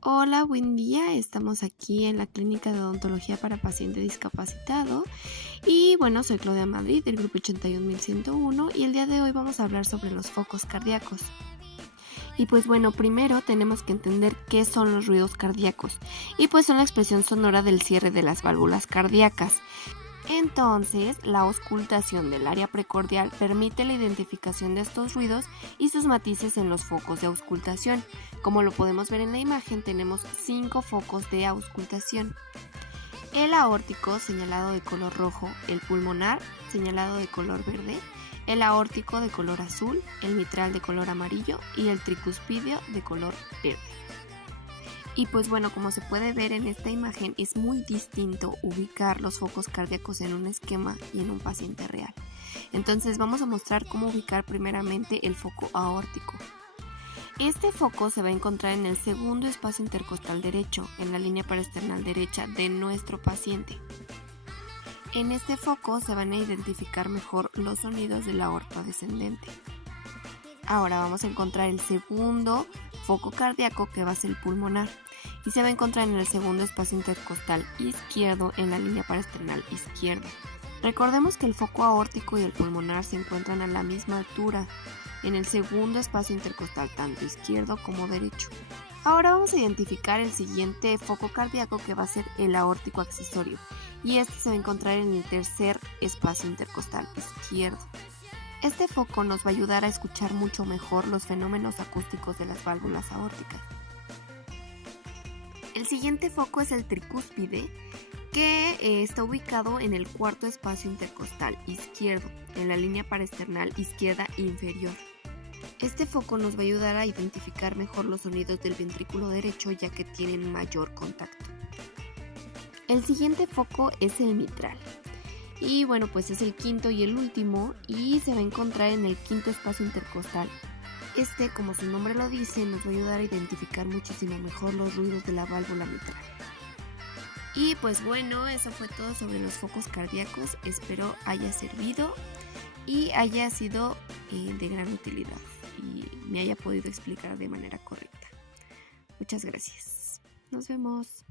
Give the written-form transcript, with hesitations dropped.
Hola, buen día. Estamos aquí en la Clínica de Odontología para Paciente Discapacitado y bueno, soy Claudia Madrid del grupo 81101 y el día de hoy vamos a hablar sobre los focos cardíacos. Y pues bueno, primero tenemos que entender qué son los ruidos cardíacos y pues son la expresión sonora del cierre de las válvulas cardíacas. Entonces, la auscultación del área precordial permite la identificación de estos ruidos y sus matices en los focos de auscultación. Como lo podemos ver en la imagen, tenemos 5 focos de auscultación. El aórtico, señalado de color rojo, el pulmonar, señalado de color verde, el aórtico de color azul, el mitral de color amarillo y el tricuspidio de color verde. Y pues bueno, como se puede ver en esta imagen, es muy distinto ubicar los focos cardíacos en un esquema y en un paciente real. Entonces vamos a mostrar cómo ubicar primeramente el foco aórtico. Este foco se va a encontrar en el segundo espacio intercostal derecho, en la línea paraesternal derecha de nuestro paciente. En este foco se van a identificar mejor los sonidos de la aorta descendente. Ahora vamos a encontrar el segundo foco cardíaco, que va a ser el pulmonar, y se va a encontrar en el segundo espacio intercostal izquierdo en la línea paraesternal izquierda. Recordemos que el foco aórtico y el pulmonar se encuentran a la misma altura en el segundo espacio intercostal, tanto izquierdo como derecho. Ahora vamos a identificar el siguiente foco cardíaco, que va a ser el aórtico accesorio, y este se va a encontrar en el tercer espacio intercostal izquierdo. Este foco nos va a ayudar a escuchar mucho mejor los fenómenos acústicos de las válvulas aórticas. El siguiente foco es el tricúspide, que está ubicado en el cuarto espacio intercostal izquierdo, en la línea paraesternal izquierda inferior. Este foco nos va a ayudar a identificar mejor los sonidos del ventrículo derecho, ya que tienen mayor contacto. El siguiente foco es el mitral. Y bueno, pues es el quinto y el último y se va a encontrar en el quinto espacio intercostal. Este, como su nombre lo dice, nos va a ayudar a identificar muchísimo mejor los ruidos de la válvula mitral. Y pues bueno, eso fue todo sobre los focos cardíacos. Espero haya servido y haya sido de gran utilidad y me haya podido explicar de manera correcta. Muchas gracias. Nos vemos.